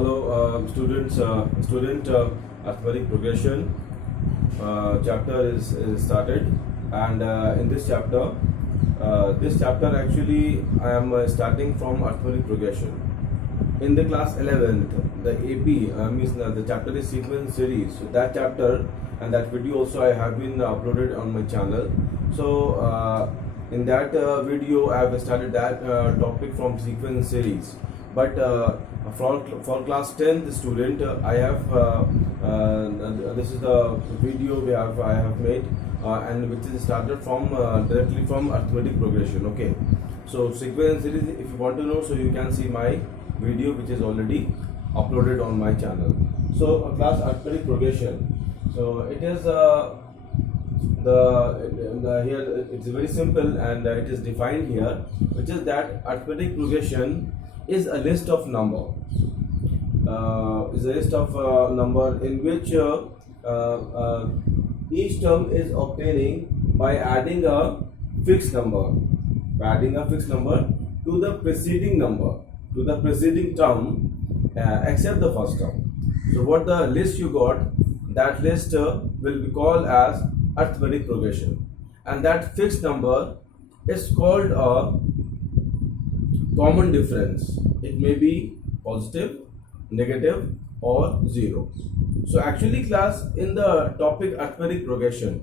Hello, students. Student arithmetic progression chapter is started, and in this chapter actually I am starting from arithmetic progression. In the class 11th, the AP means the chapter is sequence series. So that chapter and that video also I have been uploaded on my channel. So in that video I have started that topic from sequence series. But for class 10th student, I have this is the video I have made and which is started from directly from arithmetic progression. Okay, so sequence series, if you want to know, so you can see my video which is already uploaded on my channel. So class arithmetic progression, so it is here it's very simple, and it is defined here, which is that arithmetic progression is a list of number in which each term is obtaining by adding a fixed number to the preceding term except the first term. So what the list you got, that list will be called as arithmetic progression, and that fixed number is called a common difference. It may be positive, negative, or zero. So actually class, in the topic arithmetic progression,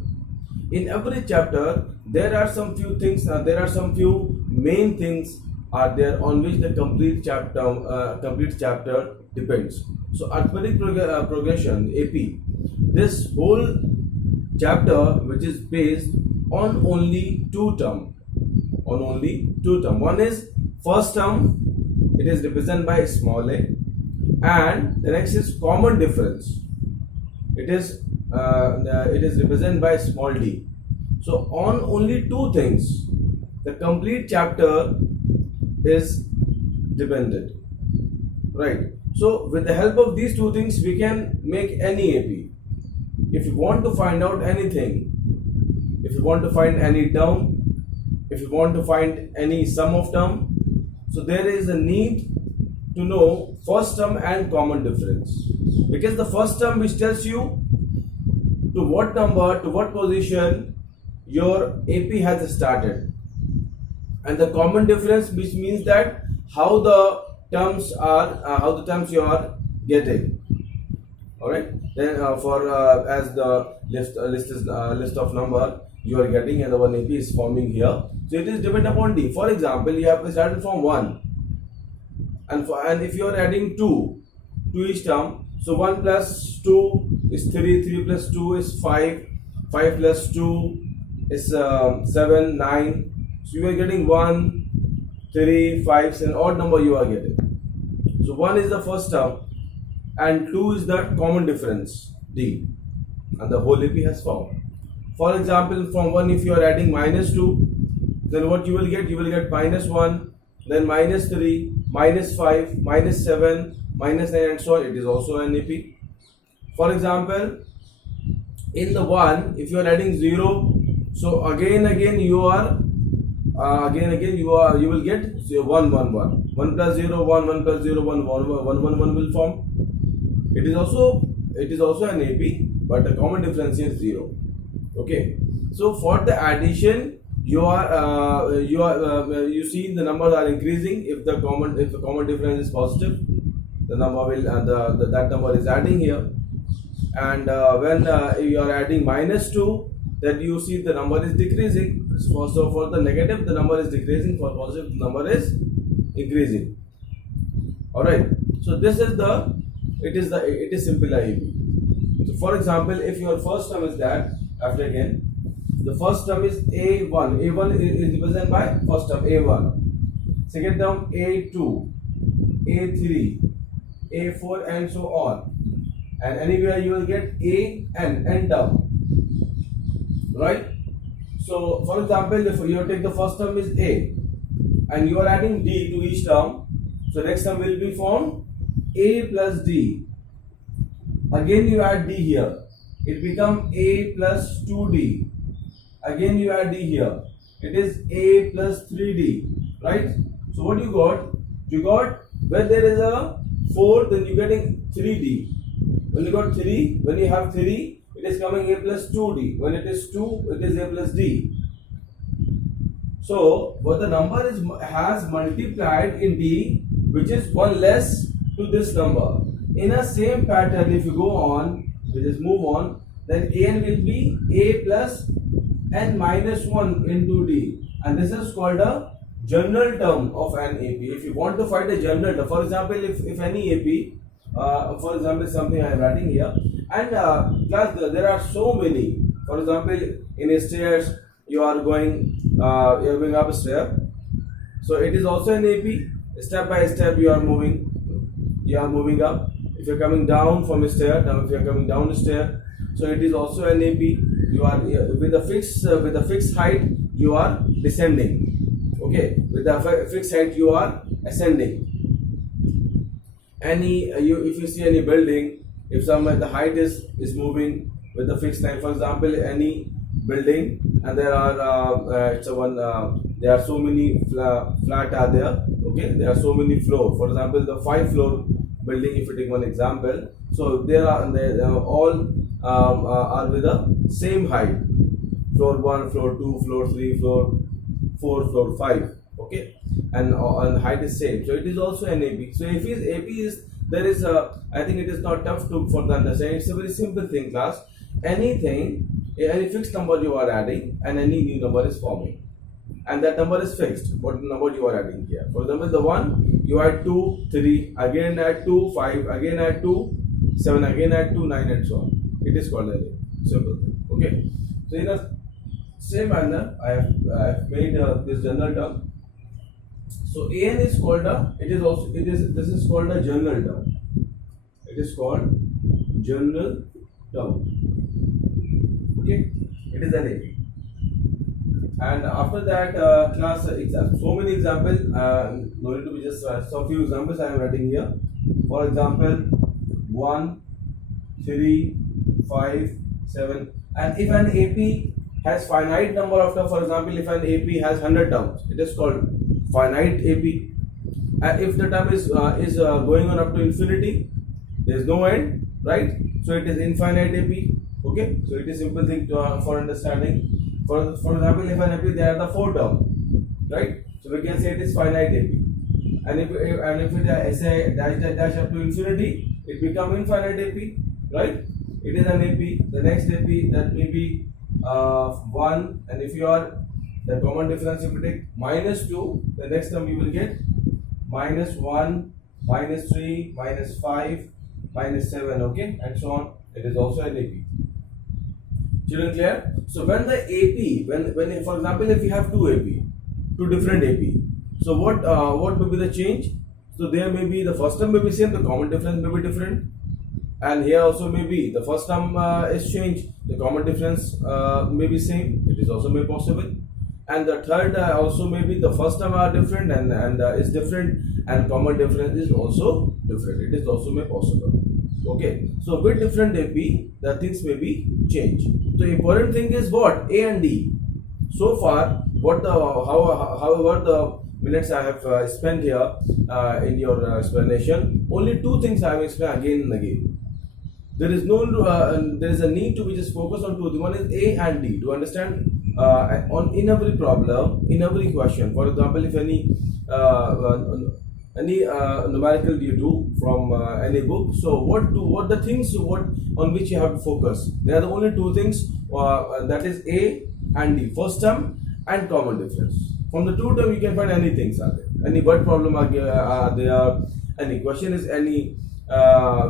in every chapter there are some few things, there are some few main things are there on which the complete chapter depends. So arithmetic progression AP, this whole chapter which is based on only two term. One is first term, it is represented by small a, and the next is common difference, it is represented by small d. So on only two things the complete chapter is dependent, right? So with the help of these two things we can make any AP. If you want to find out anything, if you want to find any term, if you want to find any sum of term, so there is a need to know first term and common difference, because the first term which tells you to what number, to what position your AP has started, and the common difference which means that how the terms you are getting. All right, then for as the list of number you are getting and the one AP is forming here, so it is dependent upon D. For example, you have started from 1, and if you are adding 2 to each term, so 1 plus 2 is 3, 3 plus 2 is 5, 5 plus 2 is 7, 9. So you are getting 1, 3, 5, 7, odd number you are getting. So 1 is the first term and 2 is the common difference D, and the whole AP has formed. For example, from 1 if you are adding minus 2, then what you will get? You will get minus 1, then minus 3, minus 5, minus 7, minus 9, and so on. It is also an AP. For example, in the 1 if you are adding 0, so again you will get 1, 1, 1. 1 plus 0, 1, 1 plus 0, 1, 1, 1, 1, 1 will form. It is also an AP, but the common difference is 0. Okay, so for the addition you see the numbers are increasing. If the common difference is positive, the number will that number is adding here, and when you are adding minus 2, then you see the number is decreasing. So for the negative the number is decreasing, for positive the number is increasing. All right, so this is it is simple AP. So for example, if your first term is that, after again the first term is A1 is represented by first term A1, second term A2, A3, A4, and so on, and anywhere you will get N term, right? So for example, if you take the first term is A and you are adding D to each term, so next term will be formed A plus D. Again you add D here, it becomes A plus 2D. Again you add D here, it is A plus 3D, right? So what you got? You got where there is a 4, then you're getting 3D. When you got 3, when you have 3, it is coming a plus 2D. When it is 2, it is a plus D. So, what the number is has multiplied in D, which is 1 less to this number. In a same pattern, if you go on, we just move on, then an will be a plus n minus 1 into D. And this is called a general term of an AP. If you want to find a general term, for example, if any AP, for example, something I am writing here, and class, there are so many. For example, in a stairs, you are going up a stair, so it is also an AP. Step by step, you are moving up. If you are coming down from a stair, now if you are coming down a stair, so it is also an AP. You are with a fixed height, you are descending. Okay, with the fixed height, you are ascending. If you see any building, if the height is moving with the fixed height, for example, any building, and there are there are so many flat are there. Okay, there are so many floors. For example, the 5-floor building, if you take one example, so they all are with the same height: floor 1, floor 2, floor 3, floor 4, floor 5. Okay, and height is same, so it is also an AP. So if is AP is, there is a, I think it is not tough for the understanding. It's a very simple thing, class. Any fixed number you are adding, and any new number is forming, and that number is fixed. What number you are adding here? For example, the 1, you add 2, 3, again add 2, 5, again add 2, 7, again add 2, 9, and so on. It is called a simple thing. Okay, so in a same manner, I have made this general term. So an is called this is called a general term. It is called general term. Okay, it is an AP. And after that, class example. So many examples. No need to be just some few examples I am writing here. For example, 1, 3, 5, 7. And if an AP has finite number of terms, for example, if an AP has 100 terms, it is called finite AP. And if the term is going on up to infinity, there is no end, right? So it is infinite AP. Okay, so it is simple thing for understanding. For example, if an AP there are the 4 terms, right? So we can say it is finite AP. And if it is a dash up to infinity, it becomes infinite AP, right? It is an AP. The next AP, that may be 1, and if you are the common difference, if you take -2, the next term you will get -1, -3, -5, -7, okay, and so on. It is also an AP. Children, clear? So when the AP, when for example, if you have two different AP, so what will be the change? So there may be the first term may be same, the common difference may be different, and here also may be the first term is changed, the common difference may be same. It is also may possible, and the third also may be the first term are different and is different, and common difference is also different. It is also may possible. Okay, so with different AP, the things may be changed. The important thing is what? A and D. So far, however the minutes I have spent here in your explanation, only 2 things I have explained again and again. There is there is a need to be just focused on 2. One is A and D to understand in every problem, in every question. For example, if any numerical you do from any book, so what the things on which you have to focus? There are the only 2 things, that is A and D, first term and common difference. From the 2 term you can find anything. Are there any word problem are there, any question is any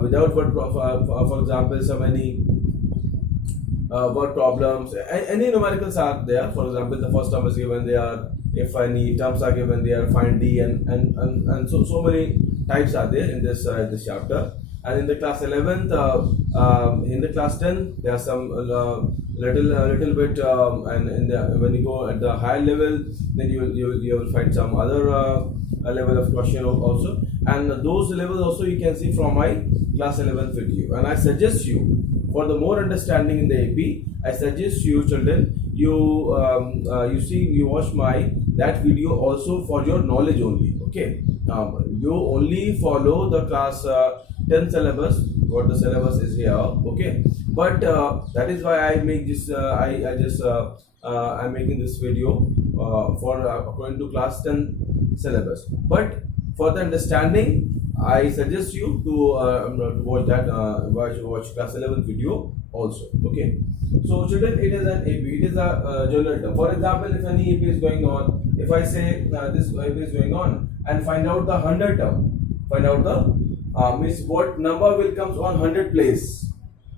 without word for example, some any word problems, any numericals are there. For example, the first term is given there, if any terms are given there, find D, and so many types are there in this chapter. And in the class 11th, in the class 10, there are some little bit, and when you go at the higher level, then you will find some other level of question also, and those levels also you can see from my class 11th video. And I suggest you, for the more understanding in the AP, I suggest you children, you watch my that video also for your knowledge only. Okay, you only follow the class 10 syllabus, what the syllabus is here. Okay, but that is why I make this I'm making this video for according to class 10 syllabus. But for the understanding, I suggest you to watch that watch class 11 video also. Okay, so children, it is an AP, it is a general term. For example, if any AP is going on, if I say this AP is going on and find out the 100 term, find out the means what number will comes on 100 place,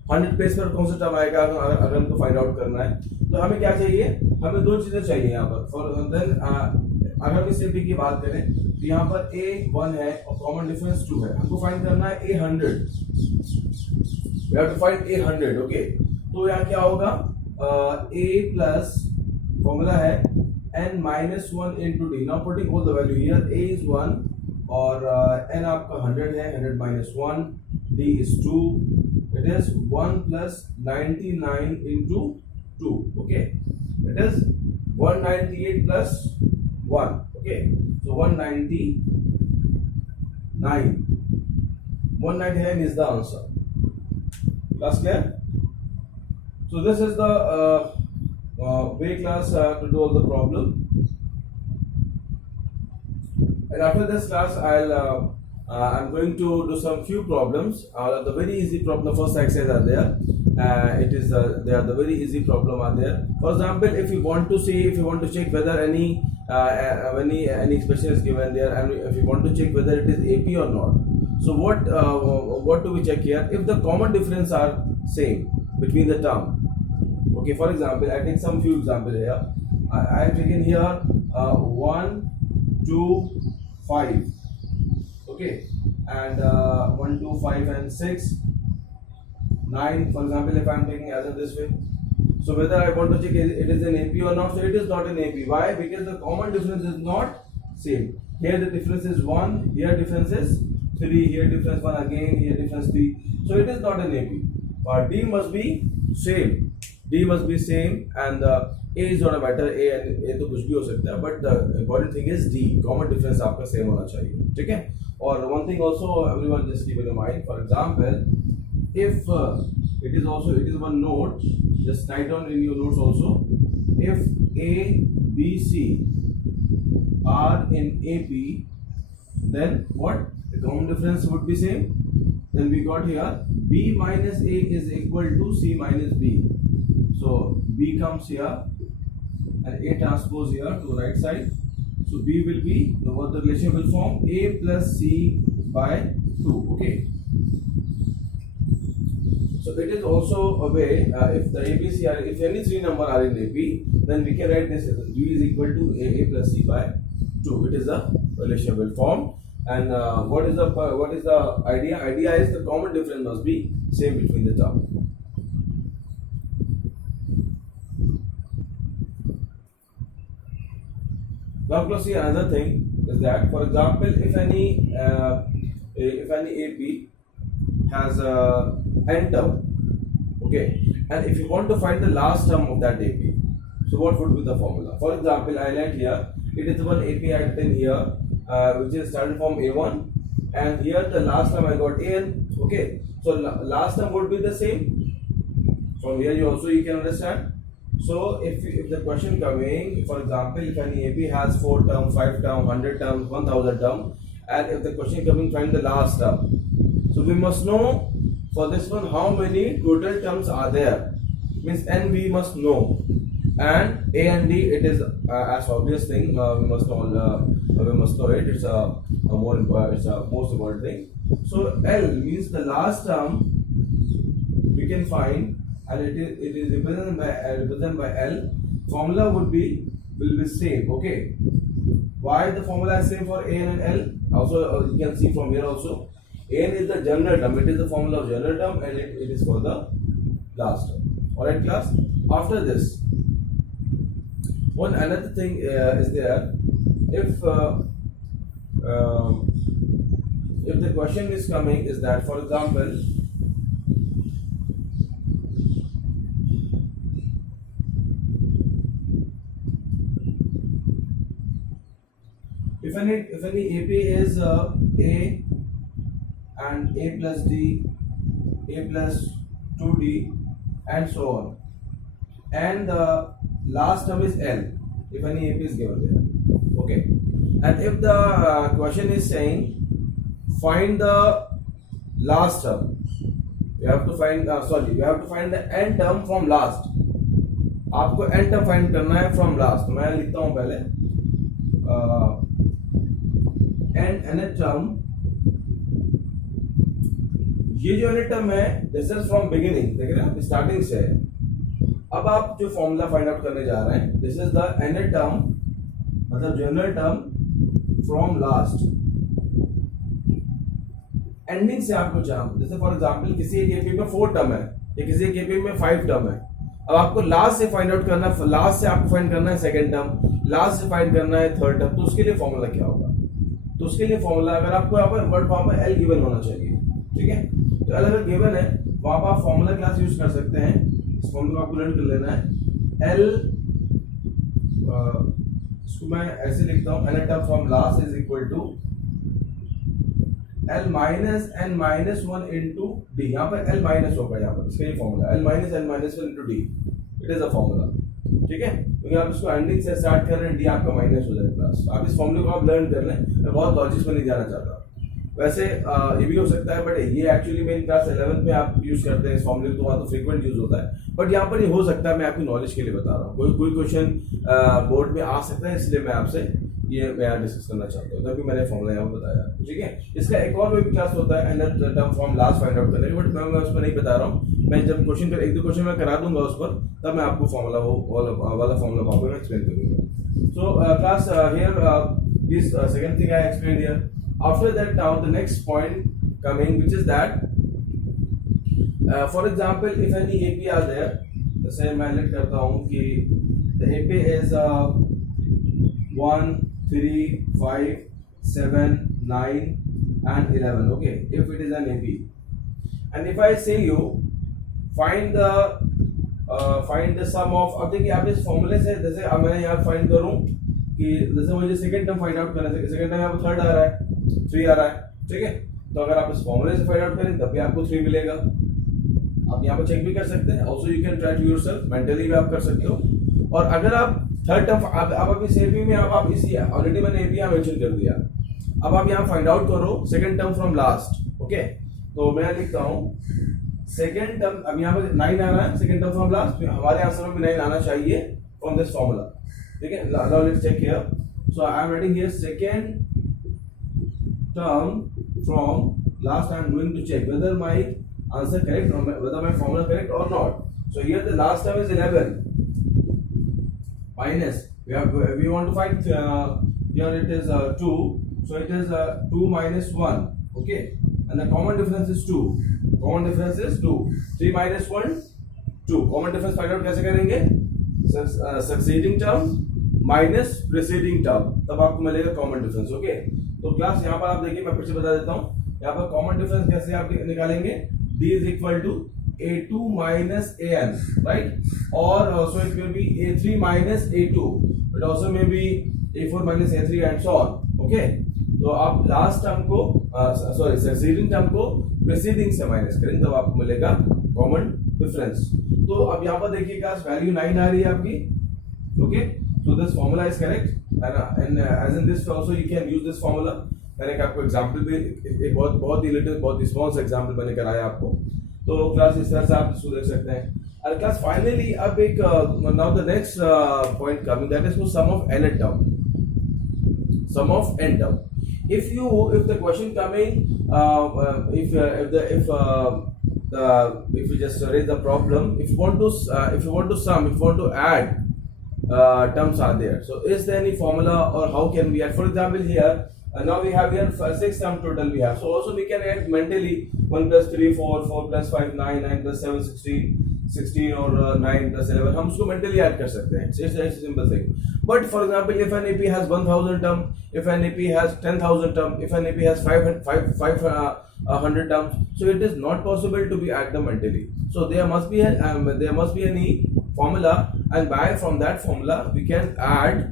100 place पर कौन सा term आएगा, अगर हमको find out करना है तो हमें क्या चाहिए, हमें दो चीजें चाहिए यहाँ पर. फॉर देन अगर हम इस AP की बात करें तो यहाँ पर A1 है और कॉमन डिफरेंस 2 है, हमको फाइंड करना है A100. We have to find A100. Okay, तो यहाँ क्या होगा, A प्लस फॉर्मूला है n minus 1 into d. Now putting all the value here, A is 1 और n आपका 100 है, 100 minus 1, d is 2. It is 1 plus 99 into 2. Okay, it is 198 plus 1. Okay, so 199 is the answer. Class clear? So this is the way class to do all the problem. And after this class, I'm going to do some few problems. The very easy problem, the first exercise are there. They are the very easy problem are there. For example, if you want to see, if you want to check whether any expression is given there, and if you want to check whether it is AP or not. So what do we check here? If the common difference are same between the term. Okay, for example, I take some few example here. I have taken here 1, 2, 5. Okay, and 1, 2, 5 and 6, 9. For example, if I am taking as in this way. So whether I want to check it is an AP or not, so it is not an AP. Why? Because the common difference is not same. Here the difference is 1, here difference is 3, here difference 1 again, here difference 3. So it is not an AP. But D must be same. D must be same, and A is not a matter. A and A तो कुछ भी हो सकता है, but the important thing is D. Common difference आपका same होना चाहिए, ठीक है? Or one thing also everyone just keep in mind. For example, if it is one note, just write down in your notes also. If A, B, C are in AP, then what? The common difference would be same. Then we got here B minus A is equal to C minus B. So B comes here and A transpose here to right side. So B will be what the relation will form A plus C by 2. Okay. So it is also a way if the ABC are, if any three number are in AP, then we can write this B is equal to A plus C by 2. It is a relation will form. And what is the idea? Idea is the common difference must be same between the term. Now let's see another thing is that, for example, if any AP has n term, okay, and if you want to find the last term of that AP, so what would be the formula? For example, I write here, it is one AP I written here, which is started from A1, and here the last term I got AN. Okay, so last term would be the same. From here you can understand. So if the question coming, for example, if any AP has 4 term, 5 term, 100 term, 1000 term, and if the question coming find the last term, so we must know for this one how many total terms are there. Means n we must know, and A and D it is as obvious thing. We must know it. It's a most important thing. So L means the last term we can find, and it is represented by L. Formula will be same. Okay. Why the formula is same for A and L? Also you can see from here also. N is the general term. It is the formula of general term, and it is for the last term. Alright, class. After this, one another thing is there. If the question is coming is that, for example, any AP is A and A plus D, A plus 2D and so on, and the last term is L if any AP is given there. Okay, and if the question is saying find the last term, you have to find the n term from last. आपको n term find करना है from last. तो मैं लिखता हूँ पहले nth term. ये जो nth term है this is from beginning, देख रहे हैं स्टार्टिंग से है. अब आप जो फॉर्मूला फाइंड आउट करने जा रहे हैं, this is the nth term, मतलब general term from last. Ending से आपको चाहिए, जैसे फॉर एग्जांपल किसी एक एपी में 4 टर्म है या किसी एक एपी में 5 टर्म है. अब आपको लास्ट से फाइंड आउट करना है, लास्ट से आपको फाइंड करना है सेकंड टर्म, लास्ट से फाइंड करना है थर्ड टर्म. तो उसके लिए फॉर्मूला क्या होगा? तो उसके लिए फॉर्मूला, अगर आपको यहाँ पर वर्ड वहां पर एल गिवन होना चाहिए, ठीक है. तो एल अगर गिवन है वहां पर आप फॉर्मूला क्लास यूज कर सकते हैं. इस फॉर्मूला को आपको लर्न कर लेना है. एल इसको मैं ऐसे लिखता हूँ, nth term from last is equal to L minus n minus 1 into d. यहाँ पर L माइनस होगा, यहाँ पर इसका ये formula L minus n minus 1 into d. It is a formula, ठीक है. क्योंकि आप इसको एंडिंग से स्टार्ट कर रहे हैं, डी आपका माइनस हो जाएगा क्लास. आप इस फॉर्मूले को आप लर्न कर लें. मैं बहुत लॉजिक्स में नहीं जाना चाहता. वैसे ये भी हो सकता है, बट ये एक्चुअली मेन क्लास 11 में आप यूज करते हैं इस फॉर्मूले को, वहाँ तो फ्रीक्वेंट यूज होता है. बट यहाँ पर ये हो सकता है, मैं आपकी नॉलेज के लिए बता रहा हूँ. कोई क्वेश्चन बोर्ड में आ सकता है, इसलिए मैं आपसे ये मैं डिस्कस करना चाहता हूँ. तभी मैंने फॉर्मूला यहाँ बताया, ठीक है. इसका एक और भी क्लास होता है nth term from last find out करने का, बट मैं उस पर नहीं बता रहा हूँ. मैं जब क्वेश्चन कर 1-2 क्वेश्चन मैं करा दूंगा उस पर, तब मैं आपको फॉर्मूला वाला फॉर्मूला वहाँ पर एक्सप्लेन करूंगा. So class here this second thing I explain here. After that, now the next point coming, which is that for example, if any AP are there, जैसे मैं लिख करता हूँ कि the AP is 1, 3, 5, 7, 9 and 11. Okay, if it is an AP, and if I say you find the sum of, अब देखिए आप इस फॉर्मूले से, जैसे अब मैं यहाँ फाइंड करूँ कि जैसे मुझे सेकंड टर्म फाइंड आउट करना है, सेकंड टर्म यहाँ पर थर्ड आ रहा है, 3 आ रहा है, ठीक है. तो अगर आप इस फॉर्मूले से फाइंड आउट करें तब भी आपको 3 मिलेगा. आप यहाँ पर चेक भी कर सकते हैं. Also you can try to yourself, mentally भी आप कर सकते हो. और अगर आप थर्ड टर्म आप इस एपी में आप इसी ऑलरेडी मैंने एपी यहाँ मेंशन कर दिया. अब आप यहाँ फाइंड आउट करो second term from last. Okay, तो मैं लिखता हूँ सेकंड टर्म. अब यहाँ पर 9 आ रहा है सेकंड टर्म फ्रॉम लास्ट, हमारे आंसर में भी 9 आना चाहिए फ्रॉम दिस फॉर्मूला, ठीक है. Now let's check here. So I am writing here second term from last. I am going to check whether my answer correct or whether my formula correct or not. So here the last term is 11 minus we want to find here it is 2, so it is 2 minus 1. Okay, and the common difference is 2. 3 minus 1 2. common difference find out कैसे करेंगे? succeeding term minus preceding term, तब आपको मिलेगा common difference. Okay, तो class यहाँ पर आप देखिए, मैं फिर से बता देता हूँ. यहाँ पर कॉमन डिफरेंस कैसे आप निकालेंगे? D is equal to A2 minus AN, right? Or also it may be A3 minus A2, but also may be A4 minus A3 and so on. Okay, तो आप लास्ट टर्म को succeeding term को preceding से minus करें, तब आपको मिलेगा common difference. तो अब यहाँ पर देखिए क्लास वैल्यू 9 आ रही है आपकी. Okay, so this formula is correct, and as in this also you can use this formula. मैंने आपको एग्जांपल भी एक बहुत ही लिटिल बहुत स्मॉल सा एग्जांपल मैंने कराया आपको. तो क्लास इस तरह से आप इसको देख सकते हैं. और क्लास फाइनली अब एक now the next point coming, that is sum of n term, sum of n term. If the question coming, if we just raise the problem, if you want to add terms are there, so is there any formula or how can we add? For example, here now we have here 6 term total we have, so also we can add mentally 1 plus 3 4, 4 plus 5 9, 9 plus 7 16 or 9 plus 11 हम उसको mentally add कर सकते हैं. It's a simple thing. But for example, if an AP has 1000 term, if an AP has 10,000 term, if an AP has 500 terms, so it is not possible to be add them mentally. So there must be any formula, and by from that formula we can add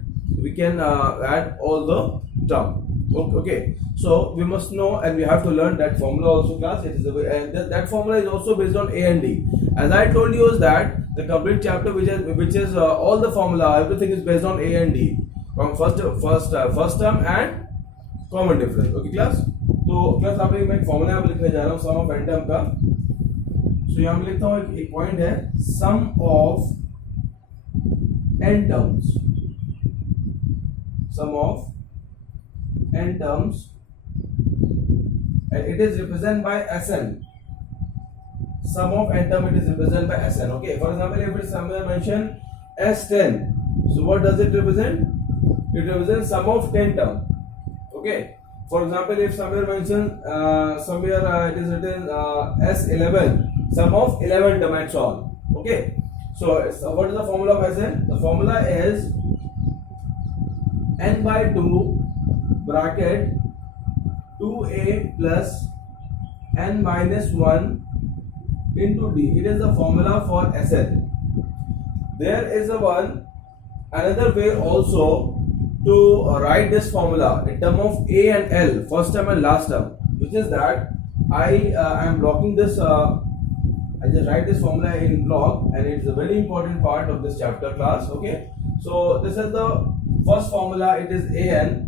all the term. Okay, so we must know and we have to learn that formula also, class. It is and that formula is also based on A and D. As I told you is that the complete chapter which is all the formula, everything is based on A and D from first term and common difference. Okay, class. तो class आप मैं formula यहाँ पे लिखने जा रहा हूँ sum of n term का. So यहाँ मैं लिखता हूँ एक point है sum of n terms. Sum of n terms, and it is represented by Sn. Sum of n term, it is represented by Sn. Okay, for example, if it's somewhere mentioned S10, so what does it represent? It represents sum of 10 term. Okay, for example, if somewhere mentioned it is written S11, sum of 11 term and so on. Okay, so what is the formula of Sn? The formula is n by 2 bracket 2a plus n minus 1 into d. It is the formula for Sn. There is another way also to write this formula in term of a and l, first term and last term, which is that I am blocking this. I just write this formula in block, and it's a very important part of this chapter, class. Okay, so this is the first formula. It is an.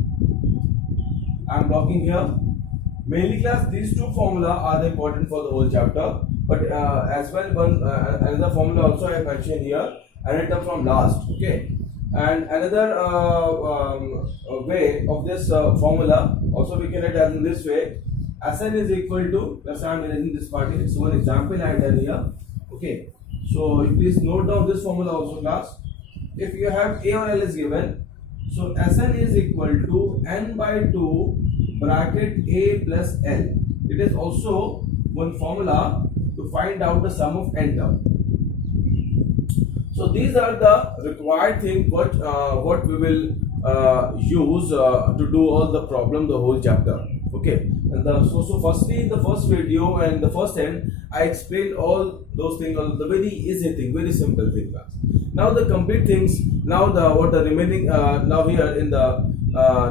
I am blocking here. Mainly, class, these two formula are important for the whole chapter, but as well another formula also I mentioned here, and it comes from last. Okay, and another way of this formula also we can write as in this way. Sn is equal to, let's say I am erasing this part. It's one example I have done here. Okay, so please note down this formula also, class. If you have a or l is given, so Sn is equal to n by 2 bracket a plus l. It is also one formula to find out the sum of n term. So these are the required things what we will use to do all the problem, the whole chapter. Okay, and so firstly in the first video and the first end I explained all those things, all the very easy thing, very simple thing, class. Now the complete things, now the remaining now here in the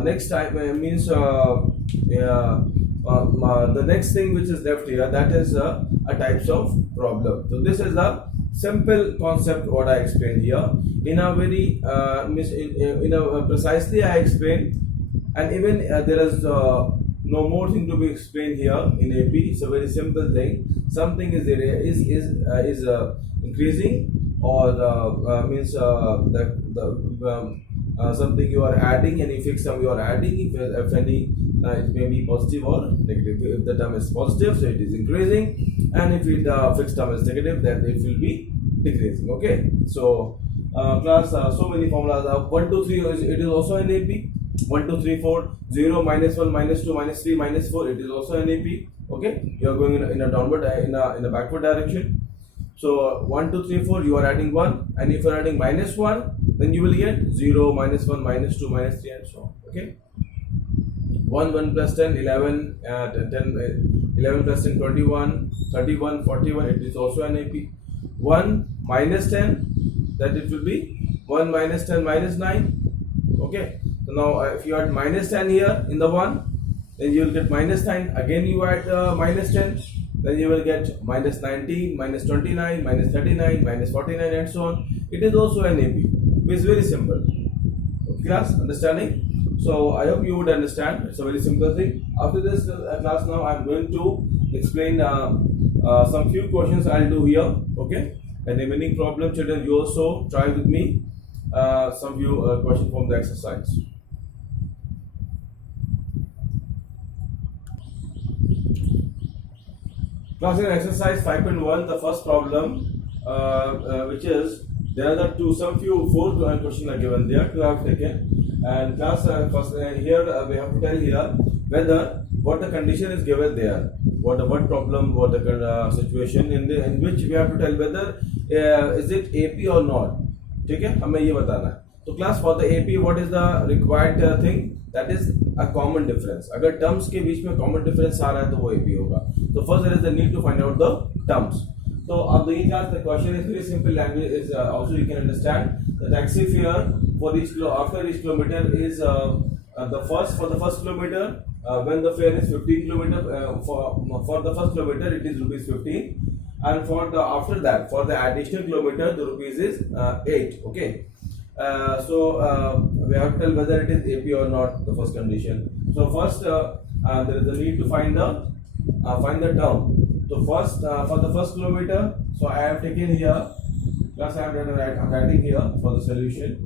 next time means the next thing which is left here, that is a types of problem. So this is a simple concept what I explained here in a very precisely I explained, and even there is no more thing to be explained here in AP. It's a very simple thing. Something is increasing, or means something you are adding, and if fixed term you are adding, if any it may be positive or negative. If the term is positive, so it is increasing, and if it fixed term is negative, then it will be decreasing. Okay, so class, so many formulas. 1 2 3 it is also an AP. 1 2 3 4 0 minus 1 minus 2 minus 3 minus 4, it is also an AP. Okay, you are going in a downward in a backward direction. So 1 2 3 4 you are adding 1, and if you are adding minus 1, then you will get 0 minus 1 minus 2 minus 3 and so on. Okay, 1 plus 10 11 11 plus 10 21 31 41, it is also an AP. 1 minus 10, that it will be 1 minus 10 minus 9. Okay, so now if you add minus 10 here in the 1, then you will get minus 9. Again you add minus 10, then you will get minus 19, minus 29, minus 39, minus 49 and so on. It is also an AP. It's very simple. Okay, class, understanding? So I hope you would understand. It's a very simple thing. After this class, now I am going to explain some few questions I'll do here. Okay, and remaining problem, children, you also try with me some few questions from the exercise. Class, in exercise 5.1, the first problem, which is there are four questions are given there to have taken, and class first here we have to tell here whether what the condition is given there, what problem, what the situation in which we have to tell whether is it AP or not. ठीक है, हमें ये बताना है. तो class, for the AP, what is the required thing? That is a common difference. अगर terms के बीच में common difference आ रहा है तो वो AP होगा. So first there is the need to find out the terms. So अब देखिए class, the question is very simple language is also you can understand. The taxi fare for each after each kilometer is the first kilometer, when the fare is 15 kilometer, for the first kilometer it is rupees 15, and for the after that, for the additional kilometer, the rupees is 8. Okay. So we have to tell whether it is AP or not, the first condition. So first there is a need to find the term. So first for the first kilometer, so I have taken here, plus I am writing here for the solution.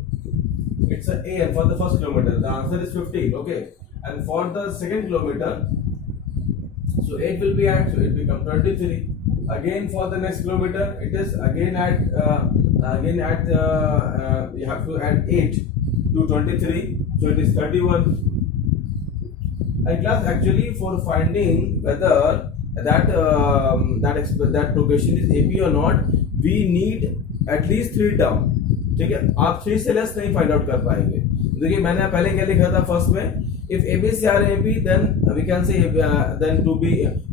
It's a AN for the first kilometer. The answer is 15. Okay. And for the second kilometer, so 8 will be at, so it becomes 23. Again for the next kilometer, it is again at you have to add 8 to 23, so it is 31. And class, actually for finding whether that progression is AP or not, we need at least 3 term. ठीक है, आप 3 से less नहीं find out कर पाएंगे. देखिए मैंने पहले क्या लिखा था फर्स्ट में, if ABC are AP, then we can say then to B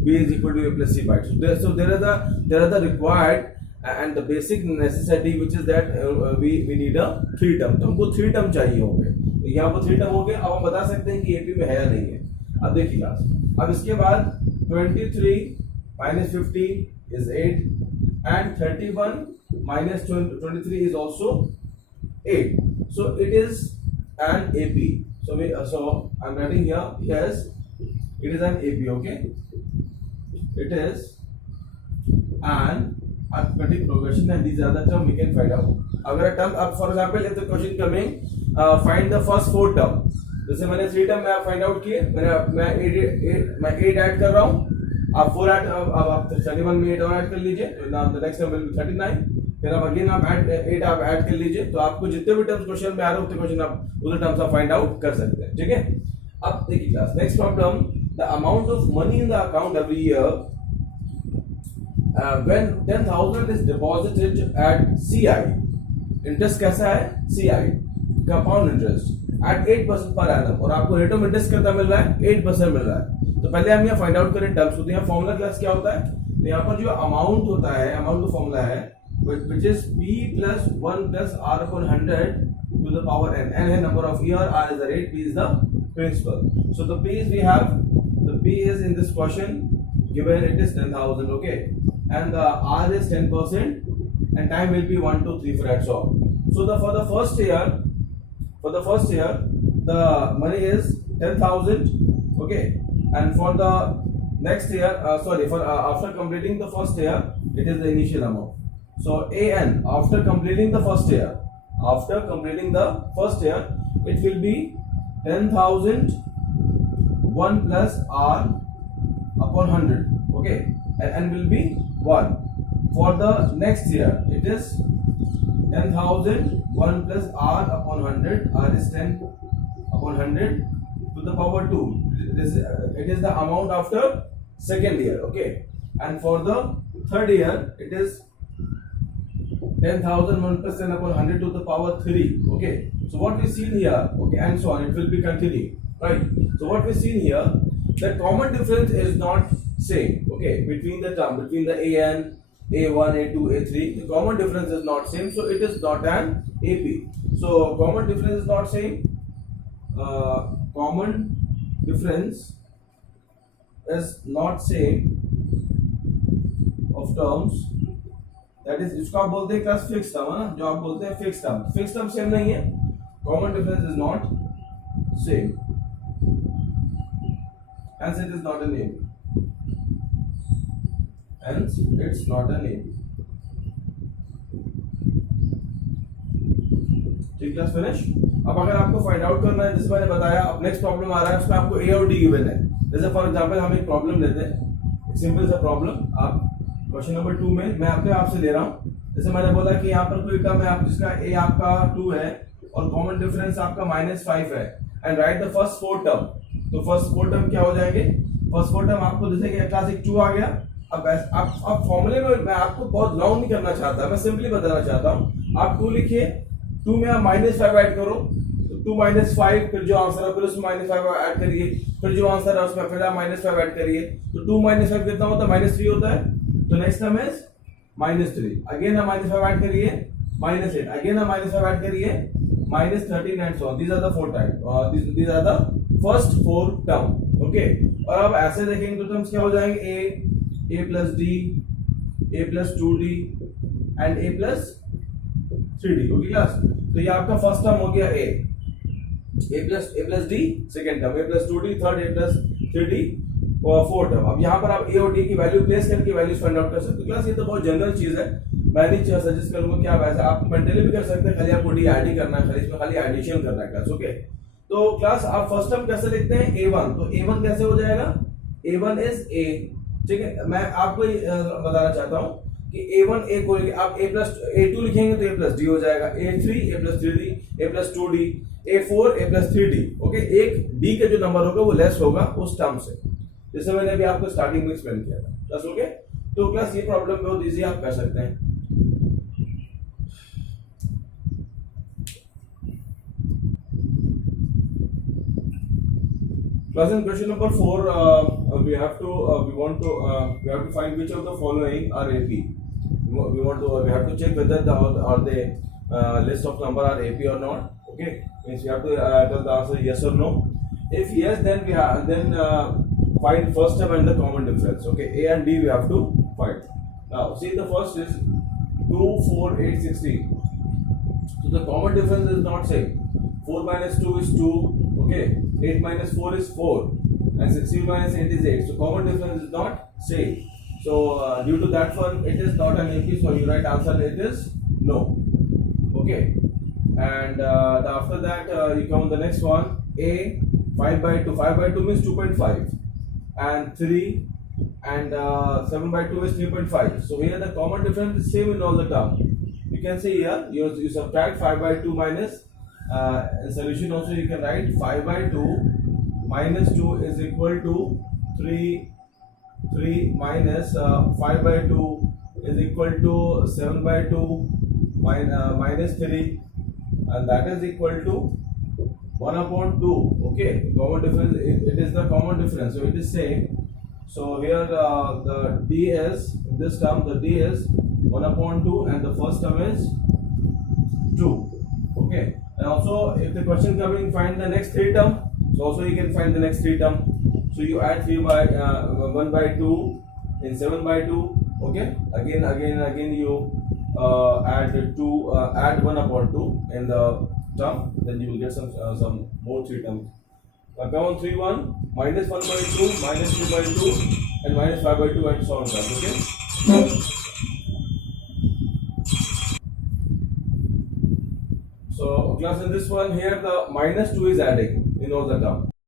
is equal to A plus C by 2. So there are the required and the basic necessity, which is that we need a 3 term. तो हमको 3 term चाहिए होंगे. यहाँ पर 3 term हो गए. अब हम बता सकते हैं कि AP में है या नहीं है. अब देखिए क्लास, अब इसके बाद 23 minus 15 is 8, and 31 minus 23 is also 8. So it is an AP. So I'm writing here, yes, it is an AP. Okay, it is an arithmetic progression, and these are the term we can find out. अगर term, अब for example if the question coming, find the first 4 term. जैसे मैंने 3 term मैं find out किए, मैं 8 add कर रहा हूँ, आप 4 ऐड, अब आप 31 में 8 और ऐड कर लीजिए, तो now the next term will be 39. फिर अब अगेन आप 8 आप ऐड कर लीजिए, तो आपको जितने भी टर्म्स क्वेश्चन में आ रहे होते क्वेश्चन आप उधर टर्म्स आप फाइंड आउट कर सकते हैं. ठीक है. अब देखिए class, next problem, the amount of money in the account every year when 10,000 is deposited at CI. Interest कैसा है? CI compound interest eight 8% per annum, और आपको रेट ऑफ इंटरेस्ट कितना मिल रहा है? 8% मिल रहा है. तो पहले हम यहाँ फाइंड आउट करें टर्म्स. तो यहाँ फॉर्मूला क्लास क्या होता है? तो यहाँ पर जो अमाउंट होता है, अमाउंट का फॉर्मूला है which is P plus 1 plus R upon 100 to the power n. N is number of year, R is the rate, P is the principal. So the P is, we have the P is in this question given, it is 10,000. Okay, and the R is 10%, and time will be 1 2 3 4 and so on. So for the first year the money is 10,000. Okay, and for the next year, after completing the first year, it is the initial amount. So AN, after completing the first year, it will be 10,000 1 plus R upon 100. Okay, and will be 1. For the next year, it is 10,000 1 plus R upon 100. R is 10 upon 100 to the power 2. It is the amount after second year. Okay, and for the third year, it is 10,000 1 plus 10 upon 100 to the power 3. Okay, so what we seen here, okay, and so on, it will be continuing, right? So what we seen here, the common difference is not same. Okay, between the term, between the AN, A1, A2, A3, the common difference is not same, so it is not an AP. So common difference is not same. Common difference is not same of terms. That is, इसको आप बोलते हैं class fix term, है ना, जो आप बोलते हैं फिक्स टर्म सेम नहीं है. Common difference is not same, hence it is not an AP. Hence it's not an AP. ठीक, क्लास फिनिश. अब अगर आपको फाइंड आउट करना है, जैसे मैंने बताया, अब नेक्स्ट प्रॉब्लम आ रहा है, उसमें आपको A और D गिवन है. जैसे फॉर एग्जांपल हम एक प्रॉब्लम लेते हैं, सिंपल सा प्रॉब्लम. आप क्वेश्चन नंबर 2 में मैं अपने आप से ले रहा हूँ. जैसे मैंने बोला कि यहाँ पर कोई टर्म है आप जिसका A आपका 2 है और कॉमन डिफरेंस आपका -5 है, and right the first 4 term. तो फर्स्ट 4 टर्म क्या हो जाएंगे? फर्स्ट 4 टर्म आपको जैसे कि क्लास 2 आ गया. अब फॉर्मूले में मैं आपको बहुत लॉन्ग नहीं करना चाहता, मैं सिंपली बताना चाहता हूँ. आप 2 लिखिए, 2 में आप -5 ऐड करो, तो 2 - 5, फिर जो आंसर है फिर उसमें -5 ऐड करिए, फिर जो आंसर है उसमें फिर आप -5 ऐड करिए. तो 2 - 5 कितना होता है? -3 होता है. तो नेक्स्ट टर्म इज -3. अगेन आप -5 ऐड करिए, -8. अगेन आप -5 ऐड करिए, minus 13 and so on. These are the four type. These are the first four term. Okay. और अब ऐसे देखेंगे तो terms क्या हो जाएंगे? A plus D, A plus 2D and A plus 3D. Okay class? तो ये आपका first term हो गया A plus D second term, A plus 2D third, A plus 3D fourth term. अब यहाँ पर आप A और D की वैल्यू प्लेस करके वैल्यूज फाइंड आउट कर सकते हो. क्लास ये तो बहुत जनरल चीज है, मैं नहीं सजेस्ट करूंगा कि आप ऐसा आप मेंटली भी कर सकते हैं. खाली आपको D ऐड ही करना है, खाली इसमें खाली एडिशन करना है क्लास. ओके, तो क्लास आप फर्स्ट टर्म कैसे लिखते हैं? A1. तो A1 कैसे हो जाएगा? A1 is A. ठीक है, मैं आपको बताना चाहता हूँ कि A1 A को आप A plus A2 लिखेंगे तो A plus D हो जाएगा. A3 A plus 3D, A plus 2D, A4 A plus 3D. Okay, एक D का जो नंबर होगा वो लेस होगा उस टर्म से, जैसे मैंने अभी आपको स्टार्टिंग में एक्सप्लेन किया था. प्लस ओके, तो क्लास ये प्रॉब्लम बहुत इजी आप कर सकते हैं. Class in question number 4, we have to find which of the following are AP. We have to check whether the list of number are AP or not. Okay, means we have to tell the answer yes or no. If yes, then find first term and the common difference. Okay, A and D we have to find. Now see, the first is 2, 4, 8, 16. So the common difference is not same. 4 minus 2 is 2. Okay, 8 minus 4 is 4, and 16 minus 8 is 8. So common difference is not same. So due to that one, it is not an AP. So your right answer it is no. Okay, and after that you come the next one. A 5 by 2. 5 by 2 means 2.5, and 3 and 7 by 2 is 3.5. So here the common difference is same in all the terms. You can see here you subtract 5 by 2 minus. In solution also you can write 5 by 2 minus 2 is equal to 3 minus 5 by 2 is equal to 7 by 2 minus 3, and that is equal to 1 upon 2. Okay, common difference, it is the common difference, so it is same. So here the D is, in this term the D is 1 upon 2 and the first term is 2. Okay, and also if the question coming find the next 3 term, so also you can find the next 3 term. So you add 3 by 1 by 2 in 7 by 2. Okay, again you add 1 upon 2 in the term, then you will get some more 3 terms. Come on, 3 1 minus 1 by 2 minus 2 by 2 and minus 5 by 2 and so on. Okay. So class, in this one here the minus 2 is adding in all the term.